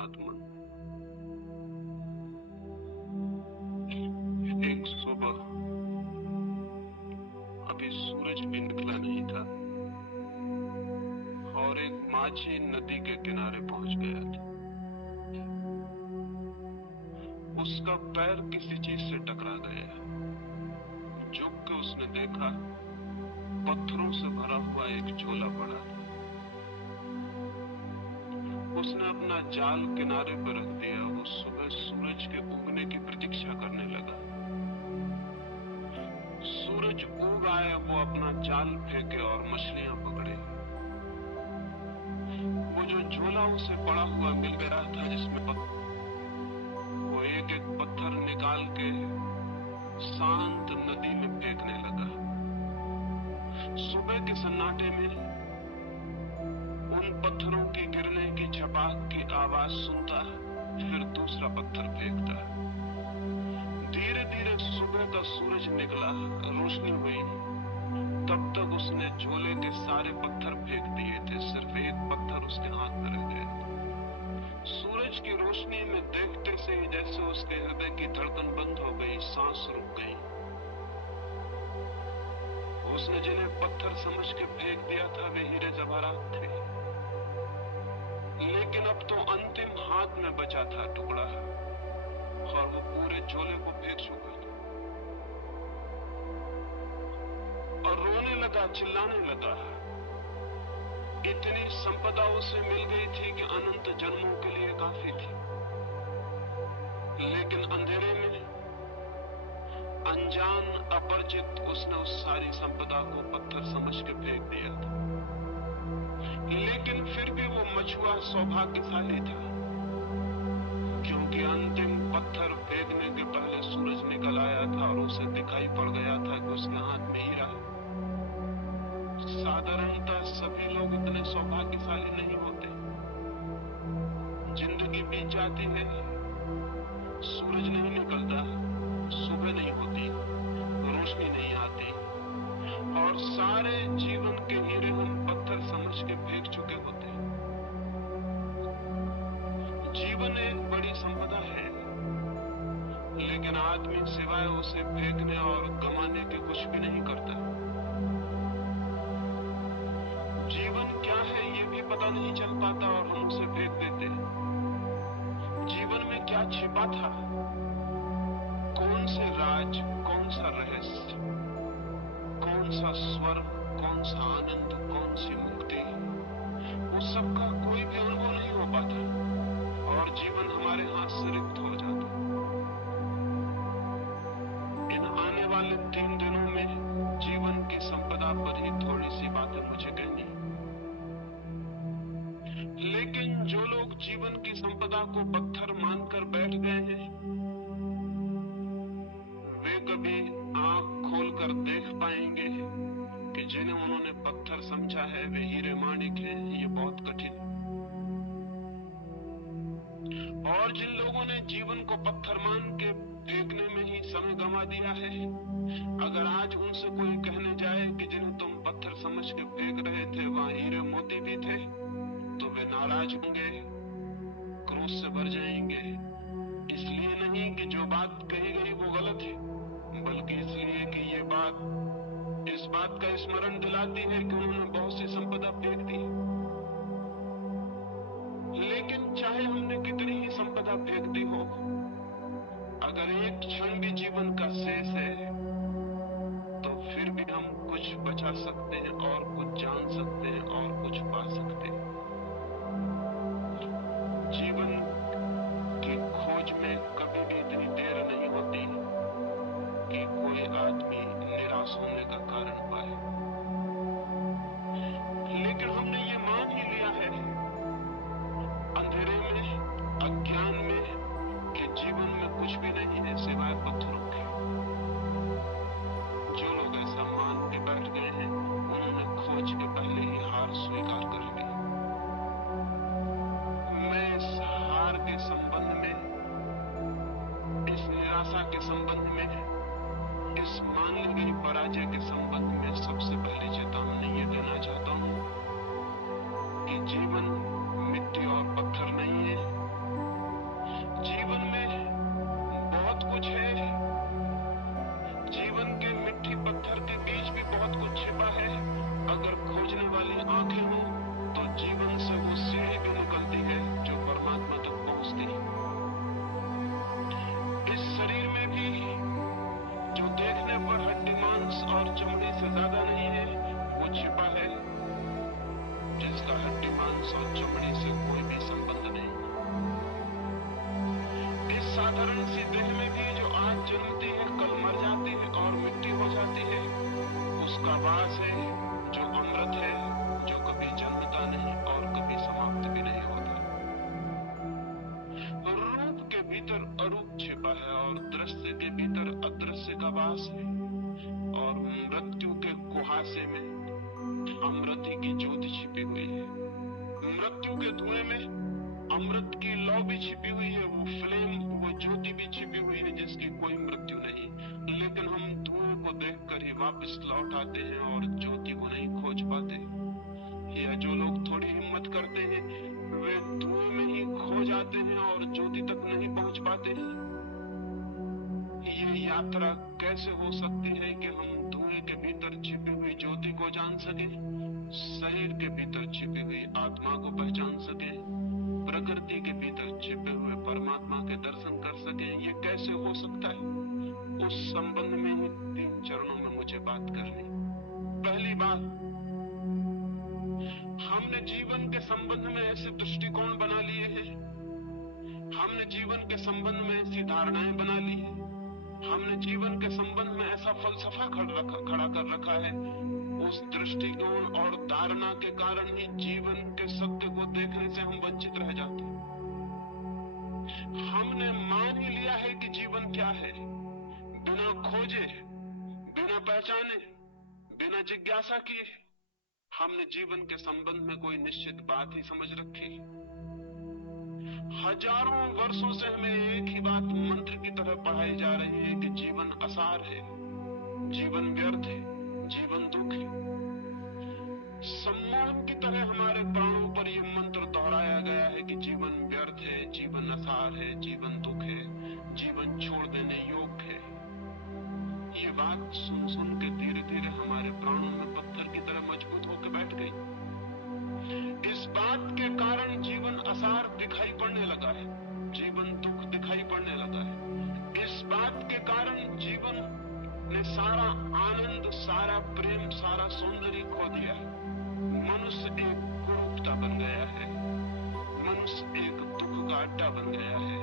शांत मन। एक सुबह, अभी सूरज भी निकला नहीं था और एक माझी नदी के किनारे पहुंच गया था। उसका पैर किसी चीज से टकरा गया। झुक के उसने देखा, पत्थरों से भरा हुआ एक झोला पड़ा था। उसने अपना जाल किनारे पर रख दिया। वो सुबह सूरज के उगने की प्रतीक्षा करने लगा। सूरज उग आए, वो अपना जाल फेंके और मछलियां पकड़े। वो जो झोला उसे पड़ा हुआ मिल गया था, जिसमें वो एक एक पत्थर निकाल के शांत नदी में फेंकने लगा। सुबह के सन्नाटे में उन पत्थरों की गिरने की झपाक की आवाज सुनता, फिर दूसरा पत्थर फेंकता। धीरे धीरे सुबह का सूरज निकला, रोशनी हुई। तब तक उसने झोले के सारे पत्थर फेंक दिए थे, सिर्फ एक पत्थर उसके हाथ में रह गया। सूरज की रोशनी में देखते से ही जैसे उसके हृदय की धड़कन बंद हो गई, सांस रुक गई। उसने जिन्हें पत्थर समझ के फेंक दिया था, वे हीरे जवाहरात थे। लेकिन अब तो अंतिम हाथ में बचा था टुकड़ा, और वो पूरे झोले को फेंक चुका था। और रोने लगा, चिल्लाने लगा। इतनी संपदा उसे मिल गई थी कि अनंत जन्मों के लिए काफी थी। लेकिन अंधेरे में, अनजान अपरिचित, उसने उस सारी संपदा को पत्थर समझ के फेंक दिया था। लेकिन फिर भी वो मछुआ सौभाग्यशाली था, क्योंकि अंतिम पत्थर फेंकने के पहले सूरज निकल आया था और उसे दिखाई पड़ गया था कि उसके हाथ में हीरा है। साधारणतः सभी लोग इतने सौभाग्यशाली नहीं होते। जिंदगी बीत जाती है, सूरज नहीं निकलता, सुबह नहीं होती, रोशनी नहीं आती, और सारे जीवन के हीरे हम पत्थर समझ के फेंक चुके होते हैं। जीवन एक बड़ी संपदा है, लेकिन आदमी सिवाय उसे फेंकने और गंवाने के कुछ भी नहीं करता। जीवन क्या है ये भी पता नहीं चल पाता और हम उसे फेंक देते। जीवन में क्या छिपा था, कौन से राज, कौन सा रहस्य, कौन सा स्वर्ग, कौन सा आनंद, कौन सी मुक्ति, उस सब का कोई भी अनुभव नहीं हो पाता और जीवन हमारे हाथ से रिक्त हो जाता। इन आने वाले 3 दिनों में जीवन की संपदा पर ही थोड़ी सी बातें मुझे कहनी। लेकिन जो लोग जीवन की संपदा को पत्थर मानकर बैठ गए हैं, वे कभी आंख खोलकर देख पाएंगे कि जिन्हें उन्होंने पत्थर समझा है वे हीरे माणिक हैं। ये बहुत कठिन है। और जिन लोगों ने जीवन को पत्थर मान के फेंकने में ही समय गंवा दिया है, अगर आज उनसे कोई कहने जाए कि जिन्हें तुम पत्थर समझ के फेंक रहे थे वहां हीरे मोती भी थे, तो वे नाराज होंगे, क्रोध से भर जाएंगे। इसलिए नहीं कि जो बात कही गई वो गलत है, बल्कि इसलिए कि ये बात इस बात का स्मरण दिलाती है कि उन्होंने बहुत सी संपदा फेंक दी। लेकिन चाहे हमने कितनी ही संपदा फेंक दी हो, अगर एक क्षण भी जीवन का शेष है, तो फिर भी हम कुछ बचा सकते हैं और कुछ जान सकते हैं और कुछ पा सकते हैं। जीवन की खोज में कभी भी इतनी देर नहीं होती कि कोई आदमी निराश होने का कारण पाए। लेकिन हमने ये मान ही लिया है अंधेरे में, अज्ञान में, कि जीवन में कुछ भी नहीं है सिवाय पत्थरों के। जो लोग ऐसा मान के बैठ गए हैं, उन्होंने खोज के पहले ही हार स्वीकार कर ली। जो धुएं में अमृत की लौ भी छिपी हुई है, वो फ्लेम, वो ज्योति भी छिपी हुई है जिसकी कोई मृत्यु नहीं। लेकिन हम धुएं को देखकर ही वापस लौट आते हैं और ज्योति को नहीं खोज पाते। या जो लोग थोड़ी हिम्मत करते हैं वे धुएं में ही खो जाते हैं और ज्योति तक नहीं पहुंच पाते हैं। ये यात्रा कैसे हो सकती है कि हम धुएं के भीतर छिपी हुई ज्योति को जान सके, शरीर के भीतर छिपी हुई आत्मा को पहचान सके, प्रकृति के भीतर छिपे हुए परमात्मा के दर्शन कर सके? ये कैसे हो सकता है? उस संबंध में ही 3 चरणों में मुझे बात करनी। पहली बात, हमने जीवन के संबंध में ऐसे दृष्टिकोण बना लिए हैं, हमने जीवन के संबंध में ऐसी धारणाएं बना ली है, हमने जीवन के संबंध में ऐसा फलसफा खड़ा कर रखा है। उस दृष्टिकोण और धारणा के कारण ही जीवन के सत्य को देखने से हम वंचित रह जाते हैं। हमने मान ही लिया है कि जीवन क्या है, बिना खोजे, बिना पहचाने, बिना जिज्ञासा किए हमने जीवन के संबंध में कोई निश्चित बात ही समझ रखी। हजारों वर्षों से हमें एक ही बात मंत्र की तरह पढ़ाई जा रही है कि जीवन असार है, जीवन व्यर्थ है, जीवन दुख है। सम्मोहन की तरह हमारे प्राणों पर यह मंत्र दोहराया गया है कि जीवन व्यर्थ है, जीवन असार है, जीवन दुख है, जीवन छोड़ देने योग्य है। ये बात सुन सुन के धीरे धीरे हमारे प्राणों में पत्थर की तरह मजबूत होकर बैठ गई। इस बात के कारण जीवन असार दिखाई पड़ने लगा है, जीवन दुख दिखाई पड़ने लगा है। इस बात के कारण जीवन ने सारा आनंद, सारा प्रेम, सारा सौंदर्य खो दिया है। मनुष्य एक कुरूपता बन गया है, मनुष्य एक दुख का अड्डा बन गया है।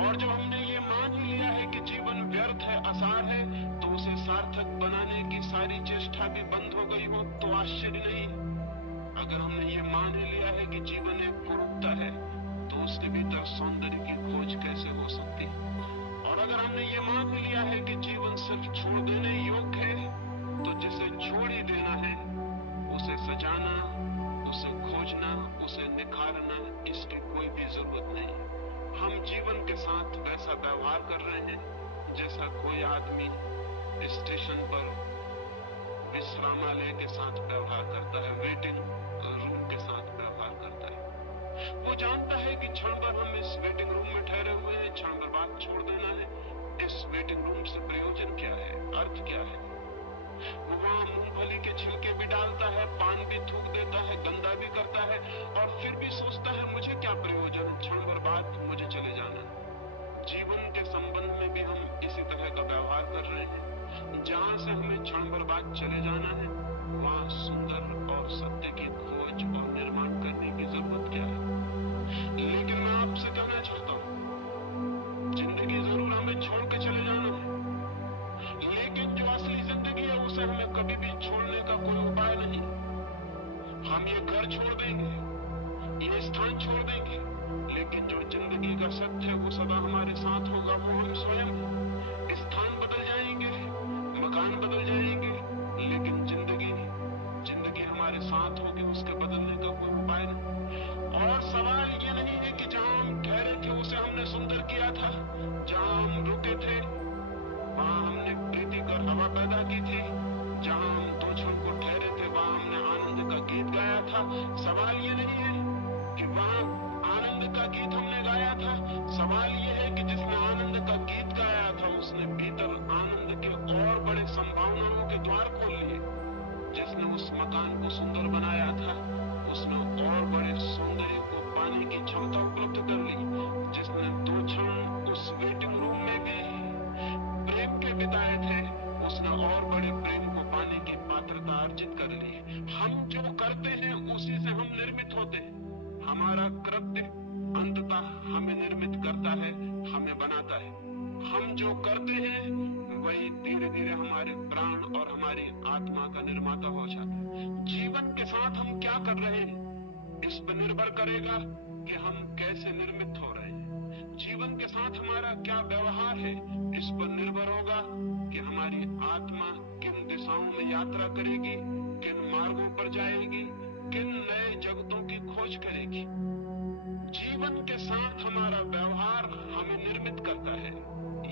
और जब हमने ये मान ही लिया है कि जीवन व्यर्थ है, असार है, तो उसे सार्थक बनाने की सारी चेष्टा भी बंद हो गई हो तो आश्चर्य नहीं। अगर हमने ये मान ही लिया है कि जीवन एक कुरूपता है तो उसके भीतर सौंदर्य की खोज कैसे हो सकती है? और अगर हमने ये मान ही लिया है कि जीवन सिर्फ छोड़ देने योग्य है तो जिसे छोड़ ही देना है उसे सजाना, उसे खोजना, उसे निखारना, इसकी कोई भी जरूरत नहीं। हम जीवन के साथ वैसा व्यवहार कर रहे हैं जैसा कोई आदमी स्टेशन पर विश्रामालय के साथ व्यवहार करता है, वेटिंग रूम के साथ व्यवहार करता है। वो जानता है कि क्षण भर हम इस वेटिंग रूम में ठहरे हुए हैं, क्षण भर बाद छोड़ देना है। इस वेटिंग रूम से प्रयोजन क्या है, अर्थ क्या है? वो वहां मूंगफली के छिलके भी डालता है, पान भी थूक देता है, गंदा भी करता है और फिर भी सोचता है मुझे क्या प्रयोजन, क्षण भर बाद मुझे चले जाना। जीवन के संबंध में भी हम इसी तरह का व्यवहार कर रहे हैं। जहां से हमें क्षण भर बाद चले जाना है वहां सुंदर और सत्य की खोज और निर्माण करने की जरूरत क्या है? लेकिन मैं आपसे कहना चाहता हूं, जिंदगी जरूर हमें छोड़ के चले जाना है, लेकिन जो असली जिंदगी है उसे हमें कभी भी छोड़ने का कोई उपाय नहीं। हम ये घर छोड़ देंगे, ये स्थान छोड़ देंगे, लेकिन जो जिंदगी का सत्य है वो सदा हमारे साथ होगा, वो हम स्वयं। स्थान बदल जाएंगे, मकान बदल जाएंगे, लेकिन जिंदगी हमारे साथ होगी, उसके बदलने का कोई उपाय नहीं। और सवाल ये नहीं है कि जहां हम ठहरे थे उसे हमने सुंदर किया था, जहां हम रुके थे वहां हमने प्रीतिकर हवा पैदा की थी, जहां हम 2 क्षण को ठहरे थे वहां हमने आनंद का गीत गाया था। सवाल ये नहीं है कि वहां आनंद का गीत हमने गाया था, सवाल ये है कि जिसने आनंद का गीत गाया था उसने भीतर आनंद के और बड़े संभावनाओं के द्वार खोल लिए। जिसने उस मकान को सुंदर बनाया था उसने और बड़े सौंदर्य को पाने की क्षमता उपलब्ध कर ली। जिसने 2 क्षण उस वेटिंग रूम में भी प्रेम के बिताए थे उसने और बड़े प्रेम को पाने की पात्रता अर्जित कर ली। हम जो करते हैं उसी से हम निर्मित होते हैं। हमारा कृत्य अंततः हमें निर्मित करता है, हमें बनाता है। हम जो करते हैं वही धीरे धीरे हमारे प्राण और हमारी आत्मा का निर्माता हो जाता है। जीवन के साथ हम क्या कर रहे हैं इस पर निर्भर करेगा कि हम कैसे निर्मित हो रहे हैं। जीवन के साथ हमारा क्या व्यवहार है इस पर निर्भर होगा कि हमारी आत्मा किन दिशाओं में यात्रा करेगी, किन मार्गों पर जाएगी, किन नए जगतों की खोज करेगी। जीवन के साथ हमारा व्यवहार हमें निर्मित करता है।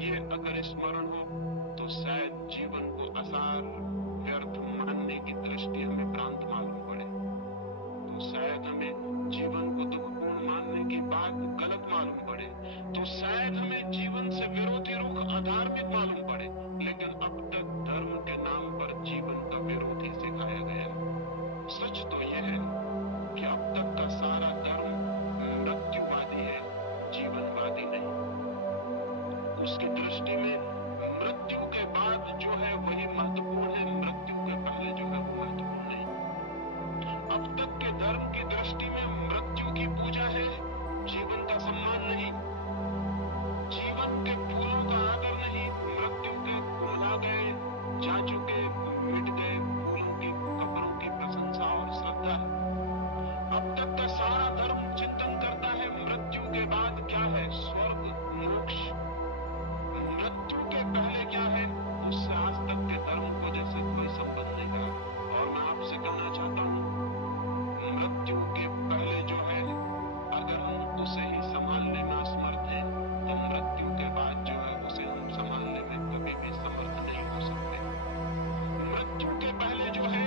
ये अगर स्मरण हो तो शायद जीवन को असार व्यर्थ मानने की दृष्टि हमें भ्रांत मालूम पड़े, तो शायद हमें जीवन को दुखपूर्ण मानने की बात गलत मालूम पड़े, तो शायद हमें जीवन से विरोधी रुख अधार्मिक मालूम पड़े। लेकिन अब तक धर्म के नाम पर जीवन का विरोधी सिखाया गया। सच तो यह है कि अब तक का सारा धर्म मृत्युवादी है, जीवनवादी नहीं। उसकी दृष्टि में मृत्यु के बाद जो है वही महत्वपूर्ण है, मृत्यु के पहले जो है वो महत्वपूर्ण नहीं। अब तक के धर्म की दृष्टि में मृत्यु की पूजा है, जीवन का सम्मान नहीं। जीवन के फूलों का आदर नहीं, मृत्यु के मुरझा गए, जा चुके, मिट गए फूलों की कब्रों की प्रशंसा और श्रद्धा है। अब तक का सारा धर्म चिंतन करता है मृत्यु के बाद क्या है, स्वर्ग, मोक्ष। मृत्यु के पहले क्या है, उससे आज तक के धर्म को जैसे कोई संबंध नहीं रहा। और मैं आपसे कहना चाहता हूं, मृत्यु के पहले जो है अगर हम उसे ही संभालने में असमर्थ हैं, तो मृत्यु के बाद जो है उसे हम संभालने में कभी भी समर्थ नहीं हो सकते। मृत्यु के पहले जो है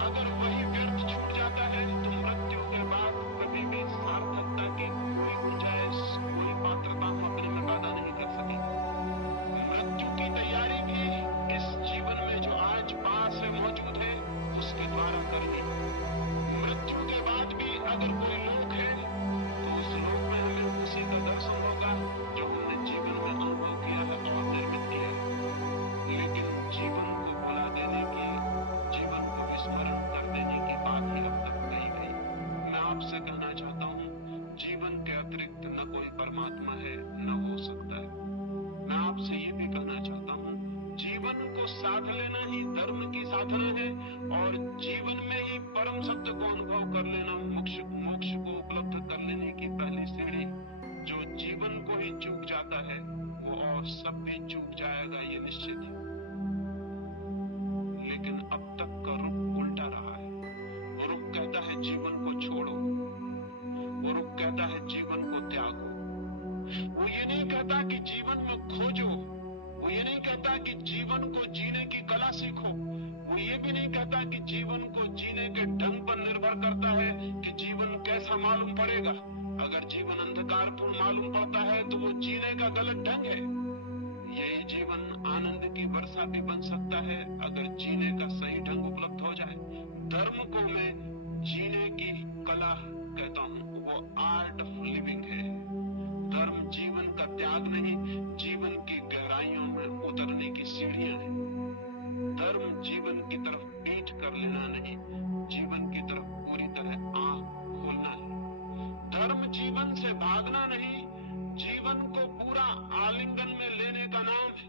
अगर वही व्यर्थ छूट जाता है, तो मृत्यु के बाद कभी भी सार्थकता की कोई गुंजाइश, कोई पात्रता हम अपने में पैदा नहीं कर सकेंगे। मृत्यु की तैयारी भी इस जीवन में जो आज पास में मौजूद है उसके द्वारा करनी। मृत्यु के बाद भी अगर कोई लोक है तो उस लोक में हमें उसी का दर्शन होगा जो हमने जीवन में अनुभव किया है और निर्मित किया है। लेकिन जीवन को भुला देने की, जीवन को विस्मरण कर देने की बात ही अब तक कही गई। मैं आपसे कहना चाहता हूँ, जीवन के अतिरिक्त न कोई परमात्मा है, न हो सकता है। मैं आपसे ये भी कहना चाहता हूँ, जीवन को साध लेना ही धर्म की साधना है, और जीवन में ही परम सत्य को अनुभव कर लेना मोक्ष को उपलब्ध कर लेने की पहली सीढ़ी। जो जीवन को ही चूक जाता है वो और सब भी चूक जाएगा, ये निश्चित है। लेकिन अब तक का रुख उल्टा रहा है। वो रुख कहता है जीवन को छोड़ो, वो रुख कहता है जीवन को त्यागो। वो ये नहीं कहता कि जीवन में खोजो, वो ये नहीं कहता कि जीवन को जीने की कला सीखो, वो ये भी नहीं कहता कि जीवन को जीने के ढंग पर निर्भर करता है कि जीवन कैसा मालूम पड़ेगा। अगर जीवन अंधकारपूर्ण मालूम पड़ता है तो वो जीने का गलत ढंग है। यही जीवन आनंद की वर्षा भी बन सकता है अगर जीने का सही ढंग उपलब्ध हो जाए। धर्म को मैं जीने की कला कहता हूँ, वो आर्ट ऑफ लिविंग है। धर्म जीवन का त्याग नहीं, जीवन की गहराइयों में उतरने की सीढ़ियां हैं। धर्म जीवन की तरफ पीठ कर लेना नहीं, जीवन की तरफ पूरी तरह आंख खोलना है। धर्म जीवन से भागना नहीं, जीवन को पूरा आलिंगन में लेने का नाम है।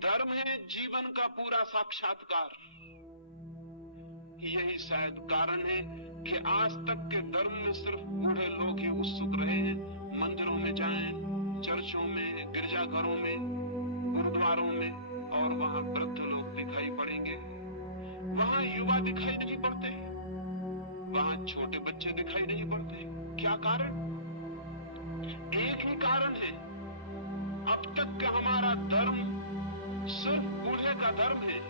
धर्म है जीवन का पूरा साक्षात्कार। यही शायद कारण है कि आज तक के धर्म में सिर्फ बूढ़े लोग ही उत्सुक रहे हैं। मंदिरों में जाएं, चर्चों में, गिरजाघरों में, गुरुद्वारों में, और वहां वृद्ध लोग दिखाई पड़ेंगे। वहां युवा दिखाई नहीं पड़ते, वहां छोटे बच्चे दिखाई नहीं पड़ते। क्या कारण? एक ही कारण है, अब तक का हमारा धर्म सिर्फ बूढ़े का धर्म है।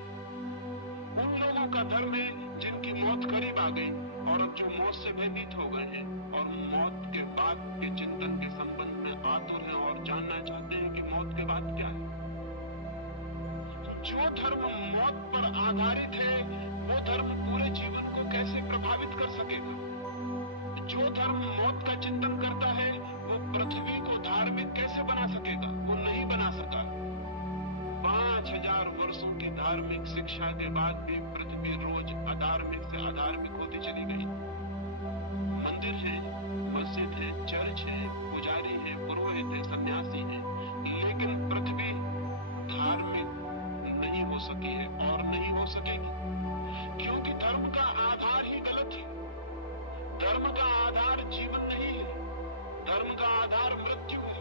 उन लोगों का धर्म है जिनकी मौत करीब आ गई और अब जो मौत से भयभीत हो गए हैं और मौत के बाद के चिंतन के संबंध में आतुर हैं और जानना चाहते हैं कि मौत के बाद क्या है। जो धर्म मौत पर आधारित है वो धर्म पूरे जीवन को कैसे प्रभावित कर सकेगा? जो धर्म मौत का चिंतन करता है वो पृथ्वी को धार्मिक कैसे बना सकेगा? वो नहीं बना सका। 5000 वर्षों की धार्मिक शिक्षा के बाद भी पृथ्वी रोज अधार्मिक से अधार्मिक होती चली गई। मंदिर है, मस्जिद है, चर्च है, पुजारी है, पुरोहित है, सन्यासी है, लेकिन पृथ्वी धार्मिक नहीं हो सकी है और नहीं हो सकेगी, क्योंकि धर्म का आधार ही गलत है। धर्म का आधार जीवन नहीं है, धर्म का आधार मृत्यु है,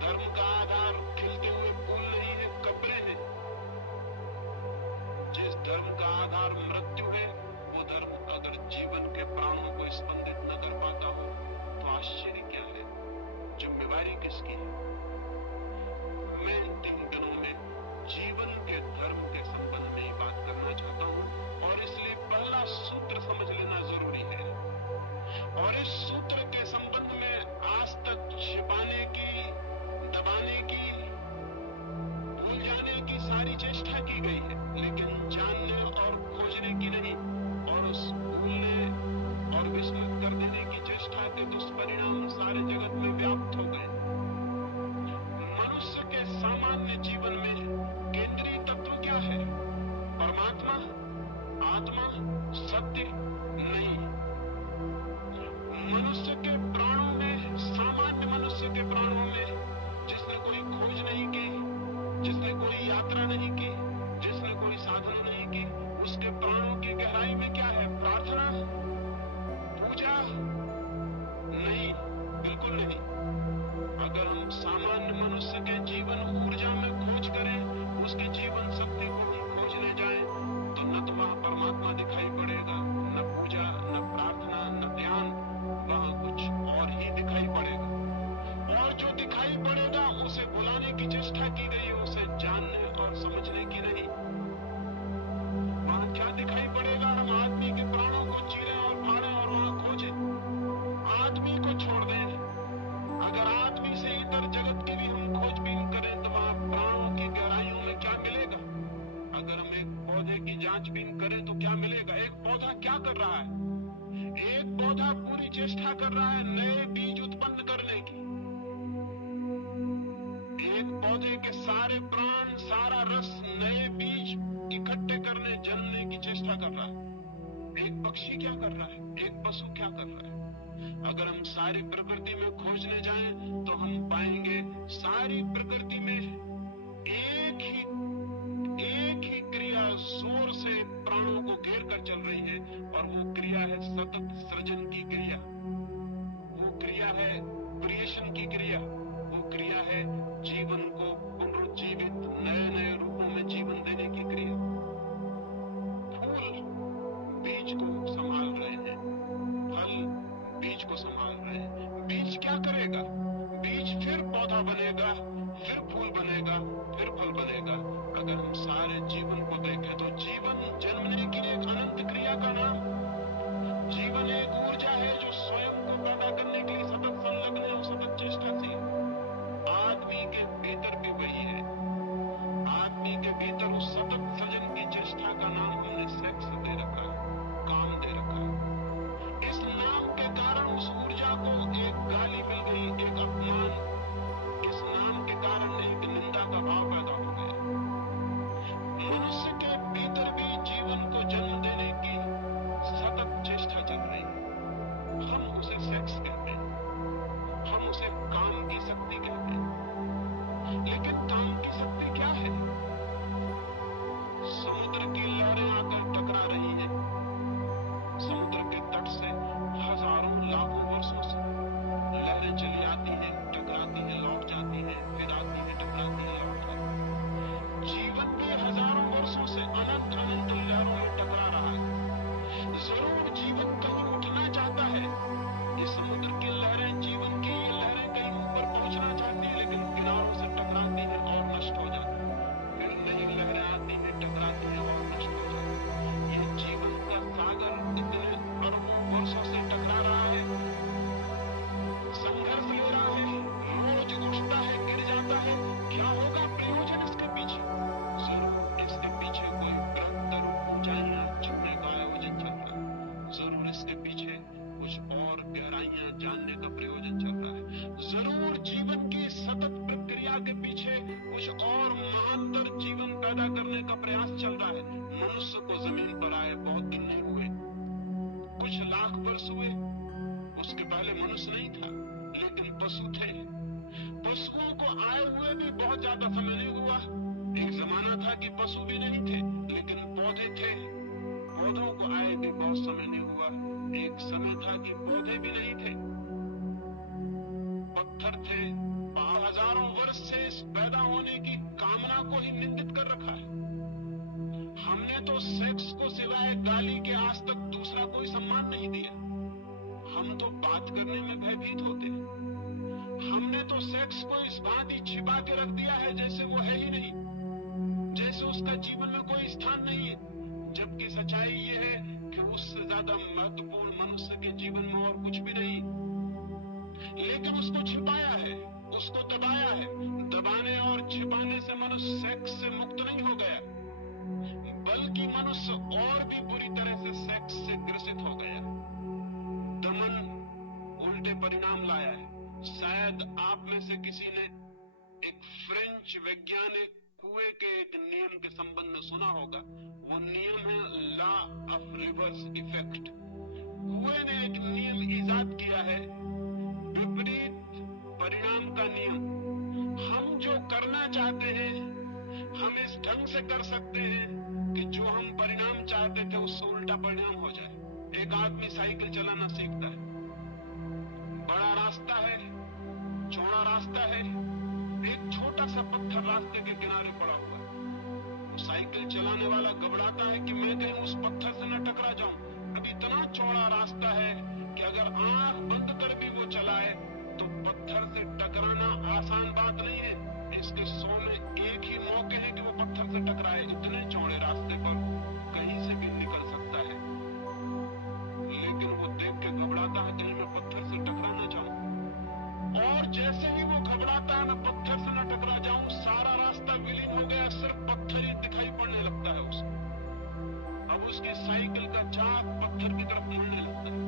धर्म का आधार खिलते हुए फूल नहीं है, कब्रें हैं। जिस धर्म का आधार मृत्यु है वो धर्म अगर जीवन के प्राणों को स्पंदित न कर पाता हो तो आश्चर्य क्या है, जिम्मेवारी किसकी है? मैं इन 3 दिनों में जीवन के धर्म के संबंध में ही बात करना चाहता हूं और इसलिए पहला सूत्र समझ लेना जरूरी है। और इस सूत्र के संबंध में आज तक छिपाने की, दबाने की, भूल जाने की सारी चेष्टा की गई है, लेकिन जानने और खोजने की नहीं। और उस भूलने और विस्मृत कर देने की चेष्टा के दुष्परिणाम सारे जगत में व्याप्त हो गए। मनुष्य के सामान्य जीवन में केंद्रीय तत्व क्या है? परमात्मा, आत्मा, सत्य? नहीं। मनुष्य के प्राणों में, सामान्य मनुष्य के प्राणों में, जिसने कोई खोज नहीं की, जिसने कोई यात्रा नहीं की, जिसने कोई साधना नहीं की, उसके प्राणों की गहराई में क्या है? प्रार्थना, पूजा? नहीं, बिल्कुल नहीं। अगर हम सामान्य मनुष्य के जीवन ऊर्जा में खोज करें, उसके जीवन शक्ति को हम खोजने जाएं, तो न तो वहां परमात्मा दिखाई पड़ेगा, न पूजा, न प्रार्थना, न ध्यान, वहां कुछ और ही दिखाई पड़ेगा। और जो दिखाई पड़ेगा उसे बुलाने की चेष्टा की गई है, उसे जानने और समझने की नहीं। वहां क्या दिखाई पड़ेगा? हम आदमी के प्राणों को चीरें और फाड़ें और वहां खोजें। आदमी को छोड़ दें, अगर आदमी से इतर जगत की भी हम खोजबीन करें तो वहां प्राणों की गहराइयों में क्या मिलेगा? अगर हम एक पौधे की जांचबीन करें तो क्या मिलेगा? एक पौधा क्या कर रहा है? एक पौधा पूरी चेष्टा कर रहा है नए बीज उत्पन्न करने की। एक पौधे के सारे प्राण, सारा रस नए बीज इकट्ठे करने, जन्मने की चेष्टा कर रहा है। एक पक्षी क्या कर रहा है? एक पशु क्या कर रहा है? अगर हम सारी प्रकृति में खोजने जाएं तो हम पाएंगे सारी प्रकृति में एक ही क्रिया जोर से प्राणों को घेर कर चल रही है, और वो क्रिया है सतत सृजन की क्रिया, वो क्रिया है क्रिएशन की क्रिया, वो क्रिया है जीवन को पुनरुज्जीवित नए नए रूपों में जीवन देने की क्रिया। फूल बीज को संभाल रहे हैं, फल बीज को संभाल रहे हैं। बीज क्या करेगा? बीज फिर पौधा बनेगा, फिर फूल बनेगा, फिर फल बनेगा। अगर हम सारे जीवन को देखें तो जीवन जन्मने की एक अनंत क्रिया का नाम। जीवन एक ऊर्जा है जो स्वयं को पैदा करने के लिए सतत संलग्न है और सतत चेष्टाशील। आदमी के भीतर भी वही है। आदमी के भीतर उस सतत सृजन की चेष्टा का नाम हमने सेक्स दे रखा है, काम दे रखा है। इस नाम के कारण उस ऊर्जा को एक गाली मिल गई, एक अपमान। इस नाम के कारण एक निंदा का भाव पैदा हो गया। मनुष्य के भीतर भी जीवन को जन्म देने की सतत चेष्टा चल रही है। हम उसे सेक्स कहते हैं, हम उसे काम की शक्ति कहते हैं। लेकिन काम की शक्ति क्या है? समुद्र की लहरें आकर टकरा रही हैं, समुद्र के तट से हजारों लाखों वर्षों से लहरें चली आती हैं, टकराती हैं, लौट जाती हैं, फिर आती हैं, टकराती हैं, लौट जाती हैं। जीवन भी हजारों वर्षों से अनंत अनंत लहरों में टकरा रहा है। जरूर जीवन कहीं उठना चाहता है। ये समुद्र की लहरें, जीवन की ये लहरें कहीं ऊपर पहुंचना चाहती है, लेकिन किनारों से टकराती हैं और नष्ट हो जाती हैं। फिर नई लहरें आती हैं, टकराती हैं और नष्ट हो जाती हैं। ये जीवन का सागर इतने अरबों वर्षों से टकरा रहा है, संघर्ष ले रहा है, रोज उठता है, गिर जाता है। क्या होगा प्रयोजन इसके पीछे? जरूर इसके पीछे कोई बृहत्तर ऊंचाइयां छूने का आयोजन चल रहा है। जरूर इसके पीछे कुछ और गहराइयां जानने का प्रयोजन चल रहा है। जरूर जीवन की सतत प्रक्रिया के पीछे कुछ और महानतर जीवन पैदा करने का प्रयास चल रहा है। मनुष्य को जमीन पर आए बहुत दिन नहीं हुए, कुछ लाख वर्ष हुए। उसके पहले मनुष्य नहीं था, लेकिन पशु थे। पशुओं को आए हुए भी बहुत ज्यादा समय नहीं हुआ। एक जमाना था कि पशु भी नहीं थे, लेकिन पौधे थे। पौधों को आए भी बहुत समय नहीं हुआ। एक समय था कि पौधे भी नहीं थे, पत्थर थे। हजारों वर्ष से इस पैदा होने की कामना को ही निंदित कर रखा है। हमने तो सेक्स को सिवाय गाली के आज तक बात करने में भयभीत होते हैं। हमने तो सेक्स को इस बात ही छिपा के रख दिया है जैसे वो है ही नहीं, जैसे उसका जीवन में कोई स्थान नहीं है, जबकि सच्चाई ये है कि उससे ज्यादा महत्वपूर्ण मनुष्य के जीवन में और कुछ भी नहीं। लेकिन उसको छिपाया है, उसको दबाया है। दबाने और छिपाने से मनुष्य सेक्स से मुक्त नहीं हो गया, बल्कि मनुष्य और भी बुरी तरह से सेक्स से ग्रसित हो गया। दमन उल्टे परिणाम लाया है। शायद आप में से किसी ने एक फ्रेंच वैज्ञानिक कुएं के एक नियम के संबंध में सुना होगा। वो नियम है लॉ ऑफ रिवर्स इफेक्ट। कुएं ने एक नियम इजाद किया है, विपरीत परिणाम का नियम। हम जो करना चाहते हैं हम इस ढंग से कर सकते हैं कि जो हम परिणाम चाहते थे उससे उल्टा परिणाम हो जाए। एक आदमी साइकिल चलाना सीखता है, बड़ा रास्ता है, चौड़ा रास्ता है, एक छोटा सा पत्थर रास्ते के किनारे पड़ा हुआ है। वो साइकिल चलाने वाला घबराता है कि मैं कहीं उस पत्थर से न टकरा जाऊं। अब इतना चौड़ा रास्ता है कि अगर आंख बंद कर भी वो चलाए तो पत्थर से टकराना आसान बात नहीं है। इसके 100 में एक ही मौके हैं कि वो पत्थर से टकराए। इतने चौड़े रास्ते पर कहीं से भी निकल सकता है, लेकिन वो देख के घबराता है कहीं मैं पत्थर से टकरा ना जाऊं। और जैसे ही वो घबराता है मैं पत्थर से न टकरा जाऊं, सारा रास्ता विलीन हो गया, सिर्फ पत्थर ही दिखाई पड़ने लगता है उसे। अब उसकी साइकिल का चाक पत्थर की तरफ मुड़ने लगता है।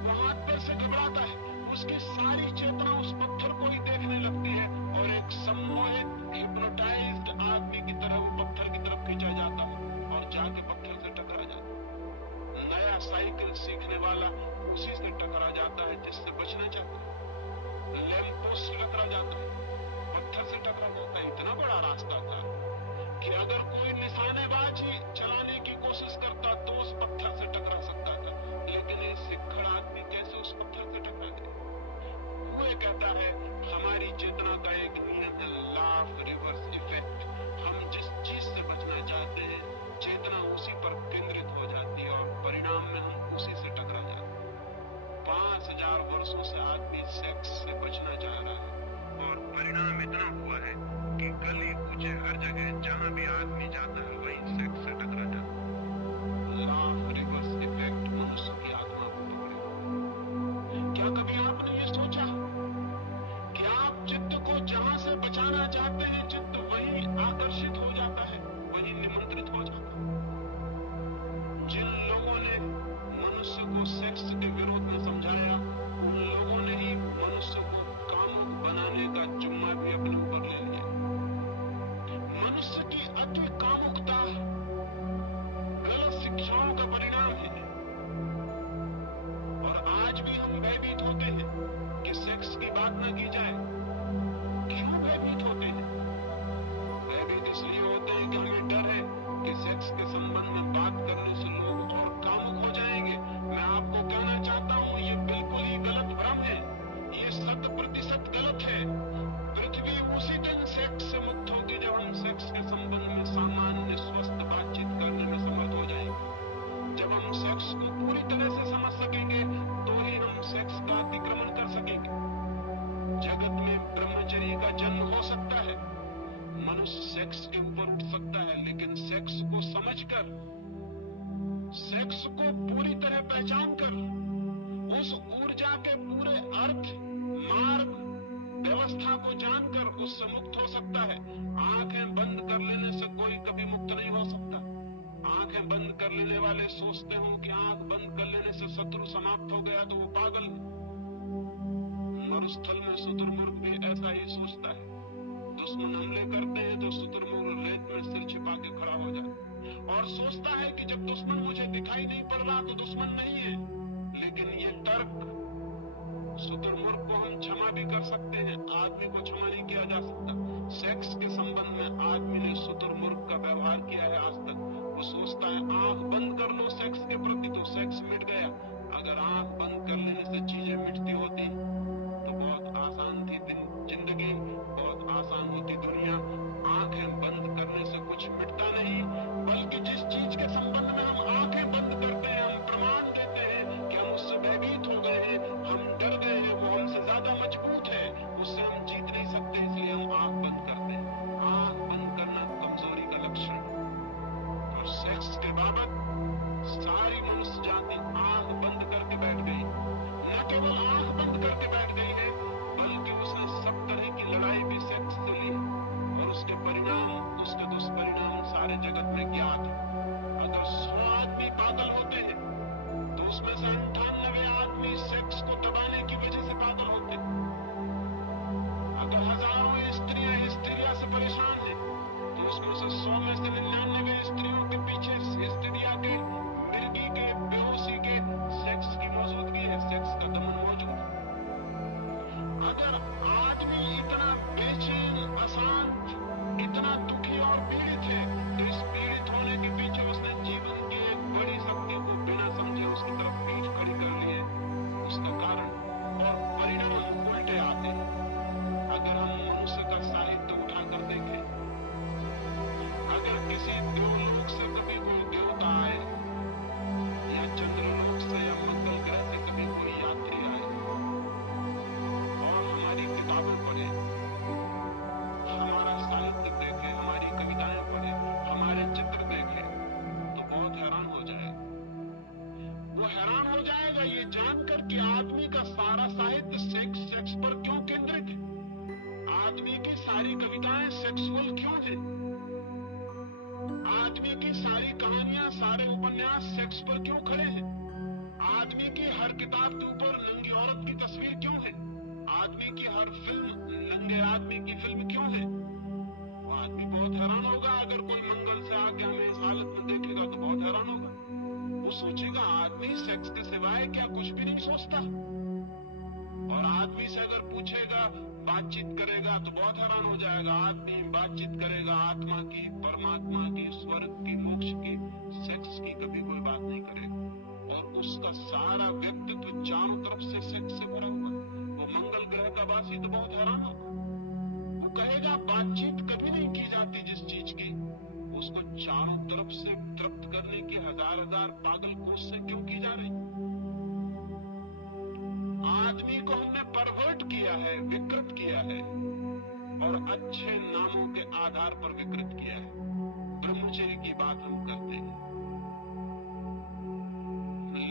वो हाथ पैर से घबराता है, उसकी सारी चेतना उस पत्थर को ही देखने लगती है और एक सम्मोहित हिप्नोटाइज्ड आदमी की तरह वो पत्थर की तरफ खींचा जाता है और जाके पत्थर से टकरा जाता है। नया साइकिल सीखने वाला उसी से टकरा जाता है जिससे बचना चाहता है। लैंप पोस्ट से टकरा जाता है, पत्थर से टकरा जाता है। इतना बड़ा रास्ता था कि अगर कोई निशानेबाज ही चलाने की कोशिश करता तो उस पत्थर से टकरा सकता था, लेकिन ये सिक्खड़ आदमी कैसे उस पत्थर से टकरा गया? वो कहता है हमारी चेतना का एक नियम है लॉ ऑफ रिवर्स इफेक्ट। हम जिस चीज से बचना चाहते हैं चेतना उसी पर केंद्रित हो जाती है और परिणाम में हम उसी से टकरा जाते हैं। 5000 वर्षों से आदमी सेक्स से बचना चाह रहा है और परिणाम इतना हुआ है कि गली कूचे हर जगह जहां भी आदमी जाता है वहीं सेक्स से टकरा जाता है। लॉ ऑफ रिवर्स इफेक्ट मनुष्य की आत्मा को पकड़े। क्या कभी आपने ये सोचा कि आप चित्त को जहां से बचाना चाहते हैं चित्त वहीं आकर्षित हो जाता है, वहीं निमंत्रित हो जाता है? जिन लोगों ने मनुष्य को सेक्स के विरोध में समझाया उन लोगों ने ही मनुष्य को कामुक बनाने का जिम्मा भी अपने ऊपर ले लिया। मनुष्य की अति कामुकता गलत शिक्षाओं का परिणाम है और आज भी हम भयभीत होते हैं कि सेक्स की बात न की जाए। क्यों भयभीत होते हैं? भयभीत इसलिए होते हैं कि हमें डर है कि सेक्स के संबंध में बात करने से लोग और कामुक हो जाएंगे। मैं आपको कहना चाहता हूं ये बिल्कुल ही गलत भ्रम है, ये 100% गलत है। पृथ्वी उसी दिन सेक्स से मुक्त होगी जब हम सेक्स के संबंध में सामान्य स्वस्थ बातचीत करने में समर्थ हो जाएंगे। जब हम सेक्स को पूरी तरह से समझ सकेंगे तो ही हम सेक्स का अतिक्रमण कर सकेंगे। जगत में ब्रह्मचर्य का जन्म हो सकता है, मनुष्य सेक्स के ऊपर उठ सकता है, लेकिन सेक्स को समझकर, सेक्स को पूरी तरह पहचान कर, उस ऊर्जा के पूरे अर्थ, मार्ग, व्यवस्था को जानकर उससे मुक्त हो सकता है। आंखें बंद कर लेने से कोई कभी मुक्त नहीं हो सकता। आंखें बंद कर लेने वाले सोचते हो कि आंख बंद कर लेने से शत्रु समाप्त हो गया तो वो पागल है। मरुस्थल में शुतुरमुर्ग भी ऐसा ही सोचता है। दुश्मन हमले करते हैं तो शुतुरमुर्ग रेत में सिर छिपा के खड़ा हो जाता है और सोचता है कि जब दुश्मन मुझे दिखाई नहीं पड़ रहा तो दुश्मन नहीं है। लेकिन ये तर्क शुतुरमुर्ग को हम क्षमा भी कर सकते हैं, आदमी को क्षमा नहीं किया जा सकता। सेक्स के संबंध में आदमी ने शुतुरमुर्ग का व्यवहार किया है आज तक। वो सोचता है आंख बंद कर लो सेक्स के प्रति तो सेक्स मिट गया। अगर आंख बंद कर लेने से चीजें मिटती होती तो बहुत आसान थी जिंदगी, बहुत आसान होती दुनिया। आंखें बंद करने से कुछ मिटता नहीं, बल्कि जिस चीज के संबंध में हम आंखें बंद करते हैं हम प्रमाण देते हैं कि हम उससे भयभीत हो गए हैं, हम डर आदमी की हर फिल्म नंगे आदमी की फिल्म क्यों है? वो आदमी बहुत हैरान होगा अगर कोई मंगल से आके हमें इस हालत में देखेगा तो बहुत हैरान होगा। वो सोचेगा आदमी सेक्स के सिवाय क्या कुछ भी नहीं सोचता। और आदमी से अगर पूछेगा, बातचीत करेगा तो बहुत हैरान हो जाएगा। आदमी बातचीत करेगा आत्मा की, परमात्मा की, स्वर्ग की, मोक्ष की, सेक्स की कभी कोई बात नहीं करेगा। और उसका सारा व्यक्तित्व चारों तरफ से सेक्स से भरा हुआ। वो मंगल ग्रह का वासी तो बहुत हैरान होगा। वो कहेगा बातचीत कभी नहीं की जाती जिस चीज की, उसको चारों तरफ से तृप्त करने की हजार हजार पागल कोशिशें क्यों की जा रही? आदमी को हमने परवर्ट किया है, विकृत किया है, और अच्छे नामों के आधार पर विकृत किया है। ब्रह्मचर्य की बात हम करते हैं,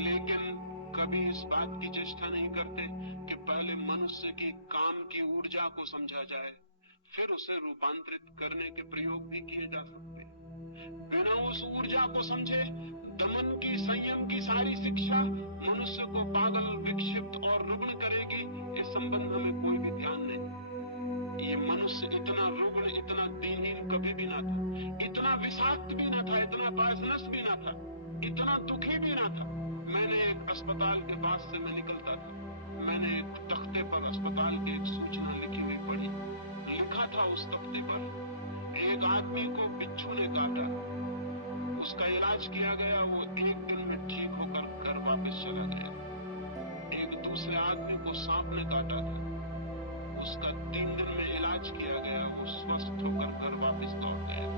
लेकिन कभी इस बात की चेष्टा नहीं करते कि पहले मनुष्य की काम की ऊर्जा को समझा जाए, फिर उसे रूपांतरित करने के प्रयोग भी किए जा सकते हैं। बिना उस ऊर्जा को समझे दमन की, संयम की सारी शिक्षा मनुष्य को पागल, विक्षिप्त और रुग्ण करेगी। इस संबंध में कोई भी ध्यान नहीं। ये मनुष्य इतना रुग्ण, इतना दीनहीन कभी भी ना था, इतना विषाक्त भी ना था, इतना पॉइजनस भी ना था, इतना दुखी भी ना था। मैंने एक अस्पताल के पास से मैं निकलता था, मैंने एक तख्ते पर अस्पताल की एक सूचना लिखी हुई पढ़ी। लिखा था उस तख्ते पर, एक आदमी को बिच्छू ने काटा, उसका इलाज किया गया, वो एक दिन में ठीक होकर घर वापस चला गया। एक दूसरे आदमी को सांप ने काटा था, उसका 3 दिन में इलाज किया गया, वो स्वस्थ होकर घर वापस लौट गया।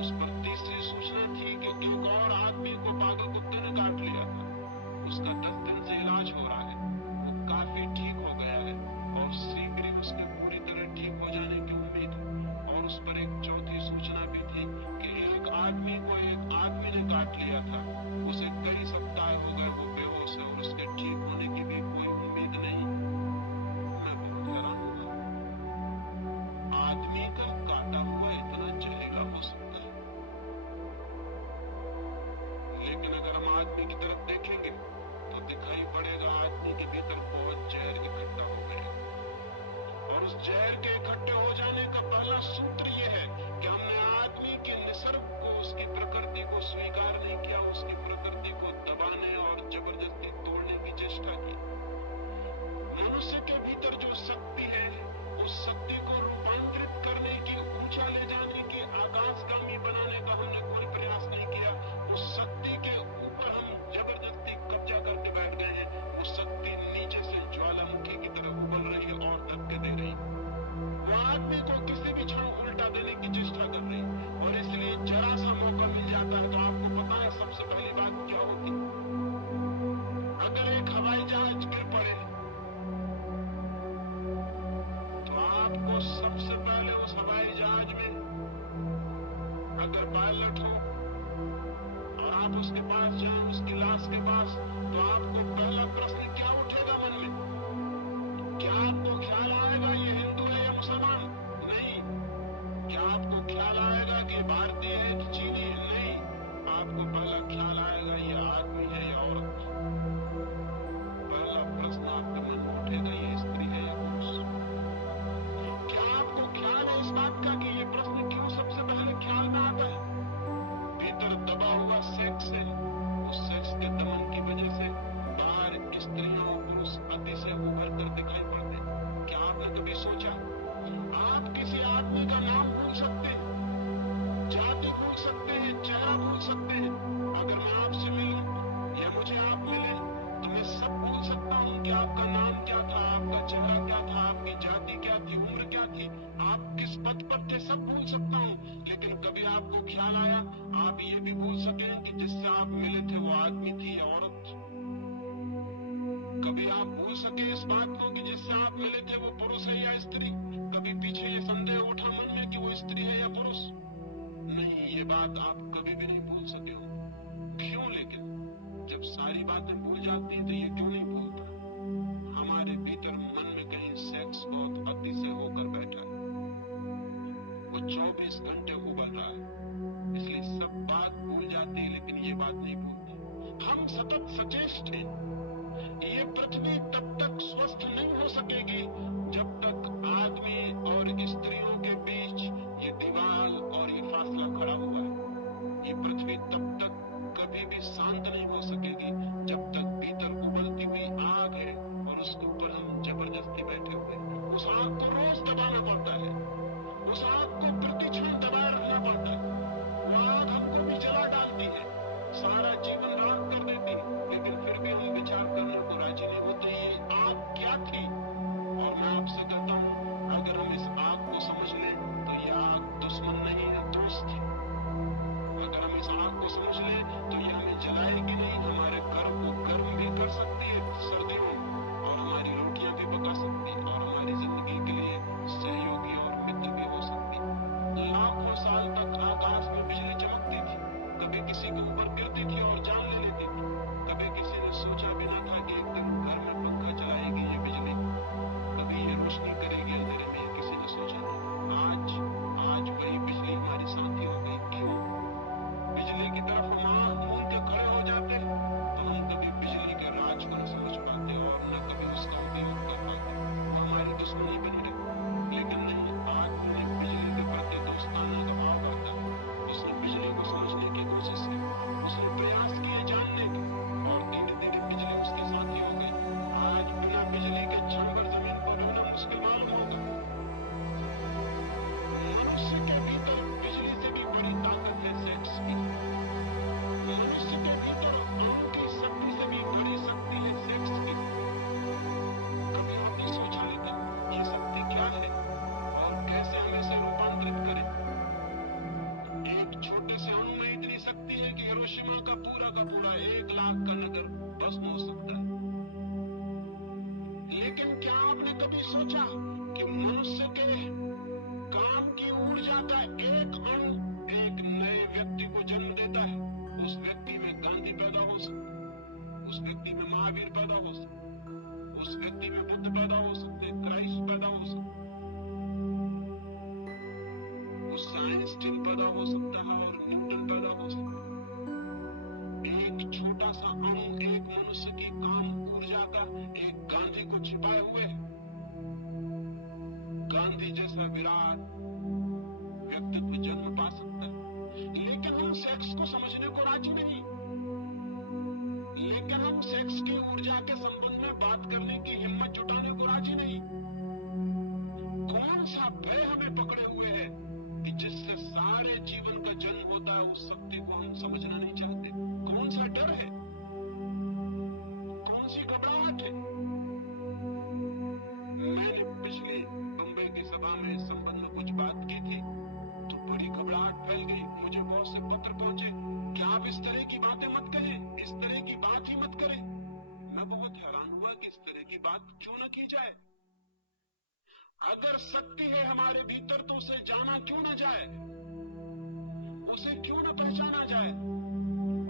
उस पर तीसरी सूचना थी कि एक और आदमी को पागल कुत्ते ने काट लिया था, उसका 10 दिन से इलाज हो रहा है, वो काफी ठीक हो गया है और शीघ्र ही उसके पूरी तरह ठीक हो जाने की उम्मीद है। और उस पर एक चौथी सूचना भी थी कि एक आदमी को एक आदमी ने काट लिया था, उसे कई सप्ताह हो गए, वो बेहोश है और उसके ठीक होने की भी कोई उम्मीद नहीं। मैं बहुत हैरान हुआ, आदमी का काटा हुआ इतना जहरीला हो सकता है। लेकिन अगर हम आदमी की तरफ देखेंगे तो दिखाई पड़ेगा आदमी के भीतर बहुत जहर इकट्ठा हो गया। और उस जहर के इकट्ठे हो जाने का पहला सूत्र यह है कि हमने आदमी के निसर्ग को, उसकी प्रकृति को स्वीकार नहीं किया, उसकी प्रकृति को दबाने और जबरदस्ती तोड़ने की चेष्टा की। मनुष्य के भीतर जो शक्ति है, उस शक्ति को रूपांतरित करने की, ऊंचा ले जाने की, आकाशगामी बनाने का हमने कोई प्रयास नहीं किया। उस शक्ति के ऊपर हम जबरदस्ती कब्जा करके बैठ गए हैं। वो शक्ति नीचे से ज्वालामुखी की तरह उबल रही है और धक्के दे रही है। वो आदमी को किसी भी क्षण उल्टा देने की चेष्टा कर रही है। और इसलिए जरा सा मौका मिल जाता है तो आपको पता है सबसे पहली बात क्या होती है? अगर एक हवाई जहाज गिर पड़े तो आपको सबसे पहले उस हवाई जहाज में अगर पायलट हो और आप उसके पास जाएं, उसकी लाश के पास, तो आपको पहला प्रश्न क्या उठेगा मन में? क्या आपको ख्याल आएगा ये हिंदू है या मुसलमान? नहीं। क्या आपको ख्याल आएगा कि भारतीय है कि चीनी है? नहीं। आपको पहला ख्याल आएगा ये आदमी है या औरत। पहला प्रश्न आपके मन में उठेगा ये स्त्री है या पुरुष। क्या आपको ख्याल है इस बात का कि ये प्रश्न क्यों सबसे पहले ख्याल में आता है? भीतर दबा हुआ सेक्स है, उस सेक्स के दमन की वजह से बाहर स्त्रियां और पुरुष अतिशय उभर कर दिखाई पड़ते हैं। क्या आपने कभी सोचा आप किसी आदमी का नाम भूल सकते हैं, जाति भूल सकते हैं, चेहरा भूल सकते हैं? अगर मैं आपसे मिलूं या मुझे आप मिले तो मैं सब भूल सकता हूं कि आपका नाम क्या था, आपका चेहरा क्या था, आपकी जाति क्या थी, उम्र क्या थी, आप किस पद पर थे, सब भूल सकता हूं। लेकिन कभी आपको ख्याल आया आप ये भी भूल सकें कि जिससे आप मिले थे वो आदमी थी या औरत? कभी आप भूल सके इस बात को कि जिससे आप मिले थे वो पुरुष है या स्त्री? कभी पीछे ये संदेह उठा मन में कि वो स्त्री है या पुरुष? नहीं, ये बात आप कभी भी नहीं भूल सके हो। क्यों? लेकिन जब सारी बातें भूल जाती हैं तो ये क्यों नहीं भूलता? हमारे भीतर मन में कहीं सेक्स बहुत अतिशय होकर बैठा है, वो 24 घंटे उबल रहा है, इसलिए सब बात भूल जाती है लेकिन ये बात नहीं भूलती। हम सतत सचेष्ट हैं। ये पृथ्वी तब तक स्वस्थ नहीं हो सकेगी गांधी को छिपाए हुए है। गांधी जैसा विराट व्यक्तित्व जन्म पा सकता है, लेकिन हम सेक्स को समझने को राजी नहीं। लेकिन हम सेक्स की ऊर्जा के संबंध में बात करने की हिम्मत जुटाने को राजी नहीं। कौन सा भय हमें पकड़े हुए है कि जिससे सारे जीवन का जन्म होता है, उस शक्ति को हम समझना नहीं चाहते? कौन सा डर है? कौन सी घबराहट है? मैंने पिछली बंबई की सभा में इस संबंध में कुछ बात की थी, तो बड़ी घबराहट फैल गई। मुझे बहुत से पत्र पहुंचे कि आप इस तरह की बातें मत करें, इस तरह की बात ही मत करें। मैं बहुत हैरान हुआ कि इस तरह की बात क्यों न की जाए। अगर शक्ति है हमारे भीतर तो उसे जाना क्यों न जाए, उसे क्यों न पहचाना जाए,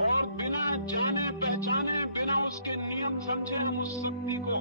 और बिना जाने पहचाने, बिना उसके नियम समझे हम उस शक्ति को